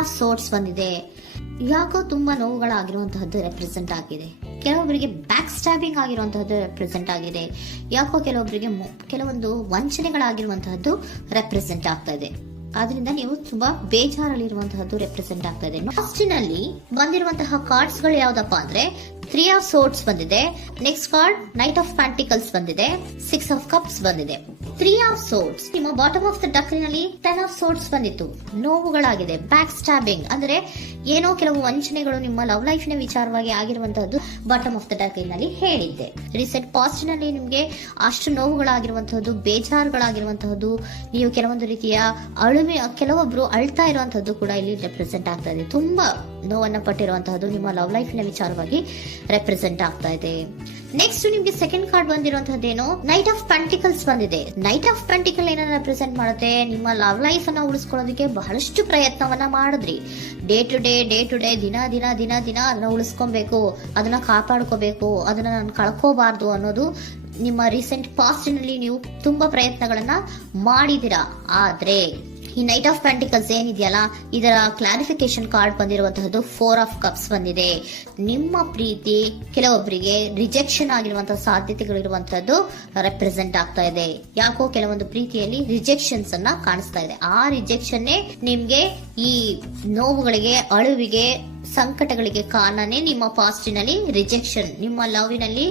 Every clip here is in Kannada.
ಆಫ್ ಸೋರ್ಟ್ಸ್ ಬಂದಿದೆ. ಯಾಕೋ ತುಂಬಾ ನೋವುಗಳಾಗಿರುವಂತಹದ್ದು ರೆಪ್ರೆಸೆಂಟ್ ಆಗಿದೆ. ಕೆಲವೊಬ್ಬರಿಗೆ ಬ್ಯಾಕ್ ಸ್ಟ್ಯಾಬಿಂಗ್ ಆಗಿರುವಂತಹದ್ದು ರೆಪ್ರೆಸೆಂಟ್ ಆಗಿದೆ. ಯಾಕೋ ಕೆಲವೊಬ್ಬರಿಗೆ ಕೆಲವೊಂದು ವಂಚನೆಗಳಾಗಿರುವಂತಹದ್ದು ರೆಪ್ರೆಸೆಂಟ್ ಆಗ್ತಾ ಇದೆ. ಆದ್ರಿಂದ ನೀವು ತುಂಬಾ ಬೇಜಾರಲ್ಲಿರುವಂತಹದ್ದು ರೆಪ್ರೆಸೆಂಟ್ ಆಗ್ತಾ ಇದೆ. ಲಾಸ್ಟಿನಲ್ಲಿ ಬಂದಿರುವಂತಹ ಕಾರ್ಡ್ಸ್ ಗಳು ಯಾವ್ದಪ್ಪ ಅಂದ್ರೆ 3 ಆಫ್ ಸೋರ್ಟ್ಸ್ ಬಂದಿದೆ. Next card knight of pentacles ಬಂದಿದೆ. 6 ಆಫ್ ಕಪ್ಸ್ ಬಂದಿದೆ. 3 ಆಫ್ ಸೋರ್ಟ್ಸ್ ನಿಮ್ಮ ಬಾಟಮ್ ಆಫ್ ದ ಡಕ್ನಲ್ಲಿ 10 ಆಫ್ ಸೋರ್ಟ್ಸ್ ಬಂದಿತ್ತು. ನೋವುಗಳಾಗಿದೆ, ಬ್ಯಾಕ್ ಸ್ಟ್ಯಾಬಿಂಗ್ ಅಂದ್ರೆ ಏನೋ ಕೆಲವು ವಂಚನೆಗಳು ನಿಮ್ಮ ಲವ್ ಲೈಫ್ ನ ವಿಚಾರವಾಗಿ ಆಗಿರುವಂತಹದ್ದು ಬಾಟಮ್ ಆಫ್ ದ ಡಕ್ನಲ್ಲಿ ಹೇಳಿದ್ದೆ. ರೀಸೆಂಟ್ ಪಾಸ್ಟ್ ನಲ್ಲಿ ನಿಮ್ಗೆ ಅಷ್ಟು ನೋವುಗಳಾಗಿರುವಂತಹದ್ದು, ಬೇಜಾರುಗಳಾಗಿರುವಂತಹದ್ದು, ನೀವು ಕೆಲವೊಂದು ರೀತಿಯ ಕೆಲವೊಬ್ರು ಅಳ್ತಾ ಇರುವಂತಹದ್ದು ಕೂಡ ಇಲ್ಲಿ ರೆಪ್ರೆಸೆಂಟ್ ಆಗ್ತಾ ಇದೆ. ತುಂಬಾ ನೋವನ್ನ ಪಟ್ಟಿರುವಂತಹದ್ದು ನಿಮ್ಮ ಲವ್ ಲೈಫ್ ನ ವಿಚಾರವಾಗಿ ರೆಪ್ರೆಸೆಂಟ್ ಆಗ್ತಾ ಇದೆ. ನೆಕ್ಸ್ಟ್ ನಿಮ್ಗೆ ಸೆಕೆಂಡ್ ಕಾರ್ಡ್ ಬಂದಿರುವಂತಹದ್ದೇನು ನೈಟ್ ಆಫ್ ಪೆಂಟಿಕಲ್ಸ್ ಬಂದಿದೆ. ನೈಟ್ ಆಫ್ ಪೆಂಟಿಕಲ್ ಏನನ್ನ ರೆಪ್ರೆಸೆಂಟ್ ಮಾಡುತ್ತೆ, ನಿಮ್ಮ ಲವ್ ಲೈಫ್ ಅನ್ನ ಉಳಿಸ್ಕೊಳ್ಳೋದಕ್ಕೆ ಬಹಳಷ್ಟು ಪ್ರಯತ್ನವನ್ನ ಮಾಡಿದ್ರಿ. ಡೇ ಟು ಡೇ ದಿನ ಅದನ್ನ ಉಳಿಸ್ಕೊಬೇಕು, ಅದನ್ನ ಕಾಪಾಡ್ಕೋಬೇಕು, ಅದನ್ನ ನಾನು ಕಳ್ಕೋಬಾರ್ದು ಅನ್ನೋದು ನಿಮ್ಮ ರೀಸೆಂಟ್ ಪಾಸ್ಟ್ ನಲ್ಲಿ ನೀವು ತುಂಬಾ ಪ್ರಯತ್ನಗಳನ್ನ ಮಾಡಿದಿರಾ. ಆದ್ರೆ ಈ ನೈಟ್ ಆಫ್ ಪ್ಯಾಂಟಿಕಲ್ಸ್ ಏನಿದೆಯಲ್ಲ, ಇದರ ಕ್ಲಾರಿಫಿಕೇಶನ್ ಕಾರ್ಡ್ ಬಂದಿರುವಂತಹದ್ದು 4 ಆಫ್ ಕಪ್ಸ್ ಬಂದಿದೆ. ನಿಮ್ಮ ಪ್ರೀತಿ ಕೆಲವೊಬ್ಬರಿಗೆ ರಿಜೆಕ್ಷನ್ ಆಗಿರುವಂತಹ ಸಾಧ್ಯತೆಗಳಿರುವಂತಹದ್ದು ರೆಪ್ರೆಸೆಂಟ್ ಆಗ್ತಾ ಇದೆ. ಯಾಕೋ ಕೆಲವೊಂದು ಪ್ರೀತಿಯಲ್ಲಿ ರಿಜೆಕ್ಷನ್ಸ್ ಅನ್ನ ಕಾಣಿಸ್ತಾ ಇದೆ. ಆ ರಿಜೆಕ್ಷನ್ ನಿಮ್ಗೆ ಈ ನೋವುಗಳಿಗೆ, ಅಳುವಿಗೆ, ಸಂಕಟಗಳಿಗೆ ಕಾರಣನೇ ನಿಮ್ಮ ಪಾಸ್ಟಿನಲ್ಲಿ ರಿಜೆಕ್ಷನ್, ನಿಮ್ಮ ಲವ್ನಲ್ಲಿ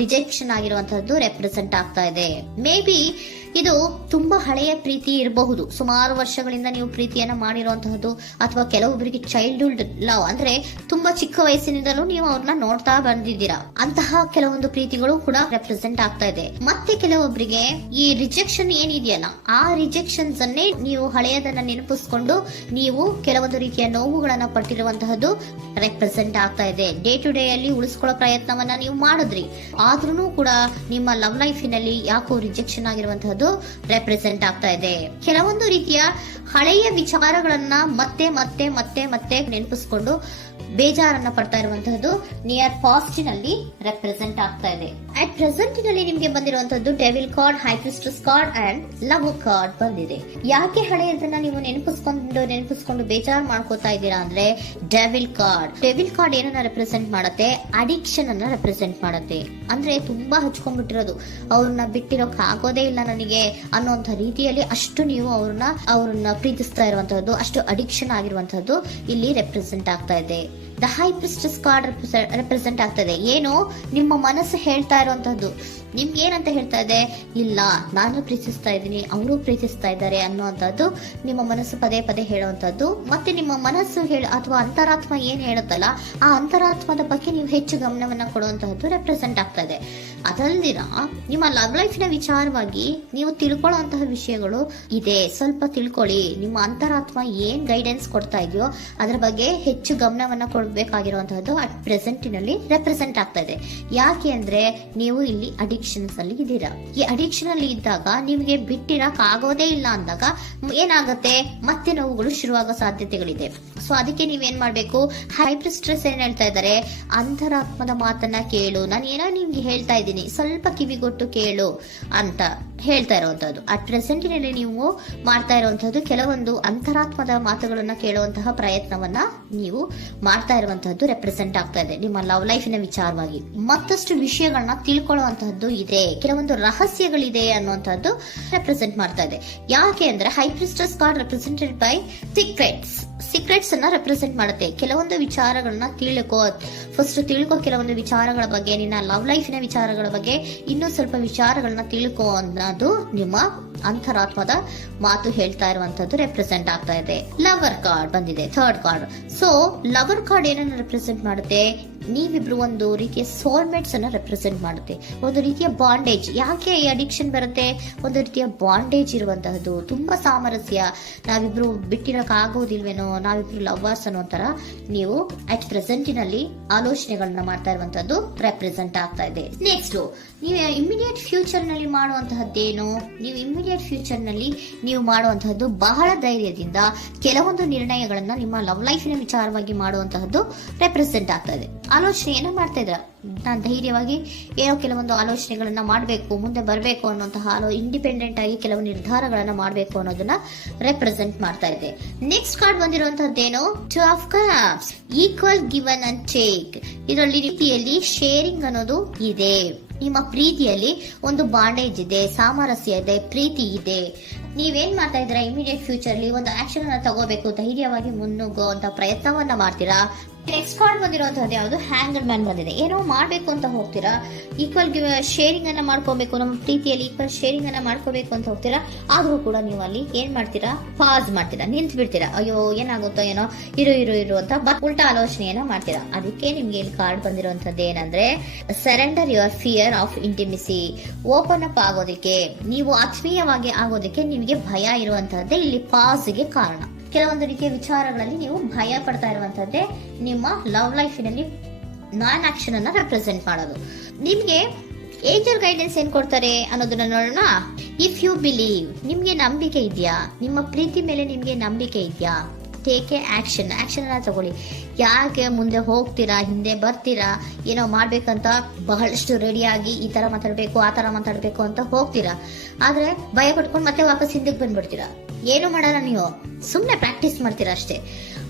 ರಿಜೆಕ್ಷನ್ ಆಗಿರುವಂತಹದ್ದು ರೆಪ್ರೆಸೆಂಟ್ ಆಗ್ತಾ ಇದೆ. ಮೇ ಬಿ ಇದು ತುಂಬಾ ಹಳೆಯ ಪ್ರೀತಿ ಇರಬಹುದು. ಸುಮಾರು ವರ್ಷಗಳಿಂದ ನೀವು ಪ್ರೀತಿಯನ್ನ ಮಾಡಿರುವಂತಹದ್ದು, ಅಥವಾ ಕೆಲವೊಬ್ಬರಿಗೆ ಚೈಲ್ಡ್ಹುಡ್ ಲವ್ ಅಂದ್ರೆ ತುಂಬಾ ಚಿಕ್ಕ ವಯಸ್ಸಿನಿಂದಲೂ ನೀವು ಅವ್ರನ್ನ ನೋಡ್ತಾ ಬಂದಿದ್ದೀರಾ. ಅಂತಹ ಕೆಲವೊಂದು ಪ್ರೀತಿಗಳು ಕೂಡ ರೆಪ್ರೆಸೆಂಟ್ ಆಗ್ತಾ ಇದೆ. ಮತ್ತೆ ಕೆಲವೊಬ್ಬರಿಗೆ ಈ ರಿಜೆಕ್ಷನ್ ಏನಿದೆಯಲ್ಲ, ಆ ರಿಜೆಕ್ಷನ್ಸ್ ಅನ್ನೇ ನೀವು ಹಳೆಯದನ್ನ ನೆನಪಿಸ್ಕೊಂಡು ನೀವು ಕೆಲವೊಂದು ರೀತಿಯ ನೋವುಗಳನ್ನ ಪಟ್ಟಿರುವಂತಹದ್ದು ರೆಪ್ರೆಸೆಂಟ್ ಆಗ್ತಾ ಇದೆ. ಡೇ ಟು ಡೇ ಅಲ್ಲಿ ಉಳಿಸ್ಕೊಳ್ಳೋ ಪ್ರಯತ್ನವನ್ನ ನೀವು ಮಾಡಿದ್ರಿ, ಆದ್ರೂ ಕೂಡ ನಿಮ್ಮ ಲವ್ ಲೈಫಿನಲ್ಲಿ ಯಾಕೋ ರಿಜೆಕ್ಷನ್ ಆಗಿರುವಂತಹದ್ದು ರೆಪ್ರೆಸೆಂಟ್ ಆಗ್ತಾ ಇದೆ. ಕೆಲವೊಂದು ರೀತಿಯ ಹಳೆಯ ವಿಚಾರಗಳನ್ನ ಮತ್ತೆ ಮತ್ತೆ ಮತ್ತೆ ಮತ್ತೆ ನೆನಪಿಸ್ಕೊಂಡು ಬೇಜಾರನ್ನ ಪಡ್ತಾ ಇರುವಂತಹದ್ದು ನಿಯರ್ ಪಾಸ್ಟಿನಲ್ಲಿ ರೆಪ್ರೆಸೆಂಟ್ ಆಗ್ತಾ ಇದೆ. ಅಟ್ ಪ್ರೆಸೆಂಟ್ ನಲ್ಲಿ ನಿಮ್ಗೆ ಬಂದಿರುವಂತಹದ್ದು devil card, high priestess card and love card ಬಂದಿದೆ. ಯಾಕೆ ಹಳೆಯದನ್ನ ನೀವು ನೆನಪಿಸ್ಕೊಂಡು ಬೇಜಾರು ಮಾಡ್ಕೋತಾ ಇದ್ದೀರಾ ಅಂದ್ರೆ, ಡೆವಿಲ್ ಕಾರ್ಡ್ ಏನನ್ನ ರೆಪ್ರೆಸೆಂಟ್ ಮಾಡುತ್ತೆ, ಅಡಿಕ್ಷನ್ ಅನ್ನ ರೆಪ್ರೆಸೆಂಟ್ ಮಾಡುತ್ತೆ. ಅಂದ್ರೆ ತುಂಬಾ ಹಚ್ಕೊಂಡ್ಬಿಟ್ಟಿರೋದು, ಅವ್ರನ್ನ ಬಿಟ್ಟಿರೋಕ್ ಆಗೋದೇ ಇಲ್ಲ ನನಗೆ ಅನ್ನೋಂಥ ರೀತಿಯಲ್ಲಿ ಅಷ್ಟು ನೀವು ಅವ್ರನ್ನ ಪ್ರೀತಿಸ್ತಾ ಇರುವಂತಹದ್ದು, ಅಷ್ಟು ಅಡಿಕ್ಷನ್ ಆಗಿರುವಂತಹದ್ದು ಇಲ್ಲಿ ರೆಪ್ರೆಸೆಂಟ್ ಆಗ್ತಾ ಇದೆ. The high priestess card represent ಆಗ್ತದೆ. ಏನು ನಿಮ್ಮ ಮನಸ್ಸು ಹೇಳ್ತಾ ಇರುವಂತಹದ್ದು, ನಿಮ್ಗೆ ಏನಂತ ಹೇಳ್ತಾ ಇದೆ, ಇಲ್ಲ ನಾನು ಪ್ರೀತಿಸ್ತಾ ಇದ್ದೀನಿ, ಅವರು ಪ್ರೀತಿಸ್ತಾ ಇದ್ದಾರೆ ಅನ್ನುವಂಥದ್ದು ನಿಮ್ಮ ಮನಸ್ಸು ಪದೇ ಪದೇ ಹೇಳುವಂತದ್ದು. ಮತ್ತೆ ನಿಮ್ಮ ಮನಸ್ಸು ಅಥವಾ ಅಂತರಾತ್ಮ ಏನ್ ಹೇಳುತ್ತಲ್ಲ, ಆ ಅಂತರಾತ್ಮದ ಬಗ್ಗೆ ನೀವು ಹೆಚ್ಚು ಗಮನವನ್ನ ಕೊಡುವಂತಹದ್ದು ರೆಪ್ರೆಸೆಂಟ್ ಆಗ್ತಾ ಇದೆ. ಅದಲ್ದಿರ ನಿಮ್ಮ ಲವ್ ಲೈಫಿನ ವಿಚಾರವಾಗಿ ನೀವು ತಿಳ್ಕೊಳ್ಳುವಂತಹ ವಿಷಯಗಳು ಇದೆ, ಸ್ವಲ್ಪ ತಿಳ್ಕೊಳ್ಳಿ. ನಿಮ್ಮ ಅಂತರಾತ್ಮ ಏನ್ ಗೈಡೆನ್ಸ್ ಕೊಡ್ತಾ ಇದೆಯೋ ಅದರ ಬಗ್ಗೆ ಹೆಚ್ಚು ಗಮನವನ್ನ ಕೊಡಬೇಕಾಗಿರುವಂತಹದ್ದು ಅಟ್ ಪ್ರೆಸೆಂಟಿನಲ್ಲಿ ರೆಪ್ರೆಸೆಂಟ್ ಆಗ್ತಾ ಇದೆ. ಯಾಕೆ ಅಂದ್ರೆ ನೀವು ಇಲ್ಲಿ ಅಡಿಕ್ಷನ್ಸ್ ಅಲ್ಲಿ ಇದ್ದೀರಾ. ಈ ಅಡಿಕ್ಷನ್ ಅಲ್ಲಿ ಇದ್ದಾಗ ನಿಮಗೆ ಬಿಟ್ಟಿರಕ್ ಆಗೋದೇ ಇಲ್ಲ ಅಂದಾಗ ಏನಾಗುತ್ತೆ, ಮತ್ತೆ ನೋವುಗಳು ಶುರುವಾಗೋ ಸಾಧ್ಯತೆಗಳಿದೆ. ಸೊ ಅದಕ್ಕೆ ನೀವೇನ್ ಮಾಡ್ಬೇಕು, ಹೈಪರ್ ಸ್ಟ್ರೆಸ್ ಏನ್ ಹೇಳ್ತಾ ಇದ್ದಾರೆ, ಅಂತರಾತ್ಮದ ಮಾತನ್ನ ಕೇಳು, ನಾನು ಏನೋ ನಿಮ್ಗೆ ಹೇಳ್ತಾ ಇದ್ದೀನಿ, ಸ್ವಲ್ಪ ಕಿವಿಗೊಟ್ಟು ಕೇಳು ಅಂತ ಹೇಳ್ತಾ ಇರುವಂತದ್ದು. ಅಟ್ ಪ್ರೆಸೆಂಟಿನಲ್ಲಿ ನೀವು ಮಾಡ್ತಾ ಇರುವಂತಹದ್ದು ಕೆಲವೊಂದು ಅಂತರಾತ್ಮದ ಮಾತುಗಳನ್ನ ಕೇಳುವಂತಹ ಪ್ರಯತ್ನವನ್ನ ನೀವು ಮಾಡ್ತಾ ಇರುವಂತಹದ್ದು ರೆಪ್ರೆಸೆಂಟ್ ಆಗ್ತಾ ಇದೆ. ನಿಮ್ಮ ಲವ್ ಲೈಫಿನ ವಿಚಾರವಾಗಿ ಮತ್ತಷ್ಟು ವಿಷಯಗಳನ್ನ ತಿಳ್ಕೊಳ್ಳುವಂತಹದ್ದು ಇದೆ, ಕೆಲವೊಂದು ರಹಸ್ಯಗಳಿದೆ ಅನ್ನುವಂಥದ್ದು ರೆಪ್ರೆಸೆಂಟ್ ಮಾಡ್ತಾ ಇದೆ. ಯಾಕೆ ಅಂದ್ರೆ high priestess card represented by secrets ಅನ್ನ ರೆಪ್ರೆಸೆಂಟ್ ಮಾಡುತ್ತೆ. ಕೆಲವೊಂದು ವಿಚಾರಗಳನ್ನ ತಿಳ್ಕೊ ಕೆಲವೊಂದು ವಿಚಾರಗಳ ಬಗ್ಗೆ, ನಿನ್ನ ಲವ್ ಲೈಫಿನ ವಿಚಾರಗಳ ಬಗ್ಗೆ ಇನ್ನೂ ಸ್ವಲ್ಪ ವಿಚಾರಗಳನ್ನ ತಿಳ್ಕೊ ಅನ್ನೋದು ನಿಮ್ಮ ಅಂತರಾತ್ಮದ ಮಾತು ಹೇಳ್ತಾ ಇರುವಂತದ್ದು ರೆಪ್ರೆಸೆಂಟ್ ಆಗ್ತಾ ಇದೆ. ಲವರ್ ಕಾರ್ಡ್ ಬಂದಿದೆ, third card. So lover card ಏನನ್ನ ರೆಪ್ರೆಸೆಂಟ್ ಮಾಡುತ್ತೆ, ನೀವಿಬ್ರು ಒಂದು ರೀತಿಯ ಸೋಲ್ಮೇಟ್ಸ್ ಅನ್ನ ರೆಪ್ರೆಸೆಂಟ್ ಮಾಡುತ್ತೆ, ಒಂದು ರೀತಿಯ ಬಾಂಡೇಜ್. ಯಾಕೆ ಈ ಅಡಿಕ್ಷನ್ ಬರುತ್ತೆ, ಒಂದು ರೀತಿಯ ಬಾಂಡೇಜ್ ಇರುವಂತಹದ್ದು, ತುಂಬಾ ಸಾಮರಸ್ಯ, ನಾವಿಬ್ರು ಬಿಟ್ಟಿರಕ್ ಆಗೋದಿಲ್ವೇನೋ, ನಾವಿಬ್ರು ಲವರ್ಸ್ ಅನ್ನೋ ತರ ನೀವು ಅಟ್ ಪ್ರೆಸೆಂಟಿನಲ್ಲಿ ಆಲೋಚನೆಗಳನ್ನ ಮಾಡ್ತಾ ಇರುವಂತದ್ದು ರೆಪ್ರೆಸೆಂಟ್ ಆಗ್ತಾ ಇದೆ. ನೆಕ್ಸ್ಟ್ ನೀವು ಇಮಿಡಿಯೇಟ್ ಫ್ಯೂಚರ್ ನಲ್ಲಿ ಮಾಡುವಂತಹದ್ದೇನು, ನೀವು ಇಮಿಡಿಯೇಟ್ ಫ್ಯೂಚರ್ ನಲ್ಲಿ ನೀವು ಮಾಡುವಂತಹದ್ದು ಬಹಳ ಧೈರ್ಯದಿಂದ ಕೆಲವೊಂದು ನಿರ್ಣಯಗಳನ್ನ ನಿಮ್ಮ ಲವ್ ಲೈಫಿನ ವಿಚಾರವಾಗಿ ಮಾಡುವಂತಹದ್ದು ರೆಪ್ರೆಸೆಂಟ್ ಆಗ್ತಾ ಇದೆ. ಆಲೋಚನೆಯನ್ನ ಮಾಡ್ತಾ ಇದ್ರ. ನಾನು ಧೈರ್ಯವಾಗಿ ಏನೋ ಕೆಲವೊಂದು ಆಲೋಚನೆಗಳನ್ನ ಮಾಡಬೇಕು, ಮುಂದೆ ಬರಬೇಕು ಅನ್ನುವಂತಹ ಇಂಡಿಪೆಂಡೆಂಟ್ ಆಗಿ ಕೆಲವು ನಿರ್ಧಾರಗಳನ್ನ ಮಾಡಬೇಕು ಅನ್ನೋದನ್ನ ರೆಪ್ರೆಸೆಂಟ್ ಮಾಡ್ತಾ ಇದೆ. ನೆಕ್ಸ್ಟ್ ಕಾರ್ಡ್ ಬಂದಿರುವಂತದ್ದೇನು, two of cups, equal given and take. ಇದರಲ್ಲಿ ರೀತಿಯಲ್ಲಿ ಶೇರಿಂಗ್ ಅನ್ನೋದು ಇದೆ. ನಿಮ್ಮ ಪ್ರೀತಿಯಲ್ಲಿ ಒಂದು ಬಾಂಡೇಜ್ ಇದೆ, ಸಾಮರಸ್ಯ ಇದೆ, ಪ್ರೀತಿ ಇದೆ. ನೀವೇನ್ ಮಾಡ್ತಾ ಇದ್ದೀರಾ, ಇಮಿಡಿಯೇಟ್ ಫ್ಯೂಚರ್ ಅಲ್ಲಿ ಒಂದು ಆಕ್ಷನ್ ಅನ್ನ ತಗೋಬೇಕು, ಧೈರ್ಯವಾಗಿ ಮುನ್ನುಗ್ಗುವಂತ ಪ್ರಯತ್ನವನ್ನ ಮಾಡ್ತೀರಾ. ನೆಕ್ಸ್ಟ್ ಕಾರ್ಡ್ ಬಂದಿರುವಂತದ್ದು ಯಾವುದು, ಹ್ಯಾಂಗರ್ ಮ್ಯಾನ್ ಬಂದಿದೆ. ಏನೋ ಮಾಡ್ಬೇಕು ಅಂತ ಹೋಗ್ತೀರಾ, ಈಕ್ವಲ್ ಶೇರಿಂಗ್ ಅನ್ನ ಮಾಡ್ಕೋಬೇಕು, ನಮ್ಮ ಪ್ರೀತಿಯಲ್ಲಿ ಈಕ್ವಲ್ ಶೇರಿಂಗ್ ಅನ್ನ ಮಾಡ್ಕೋಬೇಕು ಅಂತ ಹೋಗ್ತೀರಾ. ಆದ್ರೂ ಕೂಡ ನೀವು ಅಲ್ಲಿ ಏನ್ ಮಾಡ್ತೀರಾ, ಪಾಸ್ ಮಾಡ್ತೀರಾ, ನಿಂತು ಬಿಡ್ತೀರಾ. ಅಯ್ಯೋ ಏನಾಗುತ್ತೋ ಏನೋ, ಇರು ಅಂತ ಉಲ್ಟಾ ಆಲೋಚನೆಯನ್ನ ಮಾಡ್ತೀರಾ. ಅದಕ್ಕೆ ನಿಮ್ಗೆ ಇಲ್ಲಿ ಕಾರ್ಡ್ ಬಂದಿರುವಂತದ್ದು ಏನಂದ್ರೆ, surrender your fear of intimacy. Open up ಆಗೋದಕ್ಕೆ, ನೀವು ಆತ್ಮೀಯವಾಗಿ ಆಗೋದಕ್ಕೆ ನಿಮಗೆ ಭಯ ಇರುವಂತಹದ್ದೇ ಇಲ್ಲಿ ಪಾಸ್ಗೆ ಕಾರಣ. ಕೆಲವೊಂದು ರೀತಿಯ ವಿಚಾರಗಳಲ್ಲಿ ನೀವು ಭಯ ಪಡ್ತಾ ಇರುವಂತದ್ದೇ ನಿಮ್ಮ ಲವ್ ಲೈಫಿನಲ್ಲಿ ನಾನ್ ಆಕ್ಷನ್ ಅನ್ನ ರೆಪ್ರೆಸೆಂಟ್ ಮಾಡೋದು. ನಿಮ್ಗೆ ಏಂಜಲ್ ಗೈಡೆನ್ಸ್ ಏನ್ ಕೊಡ್ತಾರೆ ಅನ್ನೋದನ್ನ ನೋಡೋಣ. ಇಫ್ ಯು ಬಿಲೀವ್, ನಿಮ್ಗೆ ನಂಬಿಕೆ ಇದೆಯಾ, ನಿಮ್ಮ ಪ್ರೀತಿ ಮೇಲೆ ನಿಮ್ಗೆ ನಂಬಿಕೆ ಇದೆಯಾ, ಟೇಕ್ ಎ ಆಕ್ಷನ್ ಅನ್ನ ತಗೊಳ್ಳಿ. ಯಾಕೆ ಮುಂದೆ ಹೋಗ್ತೀರಾ, ಹಿಂದೆ ಬರ್ತೀರಾ, ಏನೋ ಮಾಡ್ಬೇಕಂತ ಬಹಳಷ್ಟು ರೆಡಿಯಾಗಿ ಈ ತರ ಮಾತಾಡ್ಬೇಕು ಆ ತರ ಮಾತಾಡ್ಬೇಕು ಅಂತ ಹೋಗ್ತೀರಾ. ಆದ್ರೆ ಭಯ ಪಟ್ಕೊಂಡು ಮತ್ತೆ ವಾಪಸ್ ಹಿಂದಕ್ಕೆ ಬಂದ್ಬಿಡ್ತೀರಾ. ಏನು ಮಾಡಲ್ಲ, ನೀವು ಸುಮ್ನೆ ಪ್ರಾಕ್ಟೀಸ್ ಮಾಡ್ತೀರಾ ಅಷ್ಟೇ.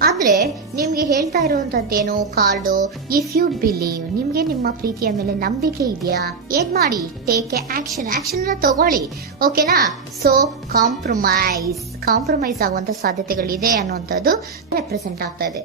ಆದ್ರೆ ನಿಮ್ಗೆ ಹೇಳ್ತಾ ಇರುವಂತದ್ದೇನು ಕಾರ್ಡು, ಇಫ್ ಯು ಬಿಲೀವ್, ನಿಮ್ಗೆ ನಿಮ್ಮ ಪ್ರೀತಿಯ ಮೇಲೆ ನಂಬಿಕೆ ಇದೆಯಾ, ಏನ್ ಮಾಡಿ, ಟೇಕ್ ಎ ಆಕ್ಷನ್ ಅನ್ನ ತಗೊಳ್ಳಿ. ಓಕೆನಾ. ಸೊ ಕಾಂಪ್ರಮೈಸ್ ಆಗುವಂತ ಸಾಧ್ಯತೆಗಳಿದೆ ಅನ್ನುವಂಥದ್ದು ರೆಪ್ರೆಸೆಂಟ್ ಆಗ್ತಾ ಇದೆ.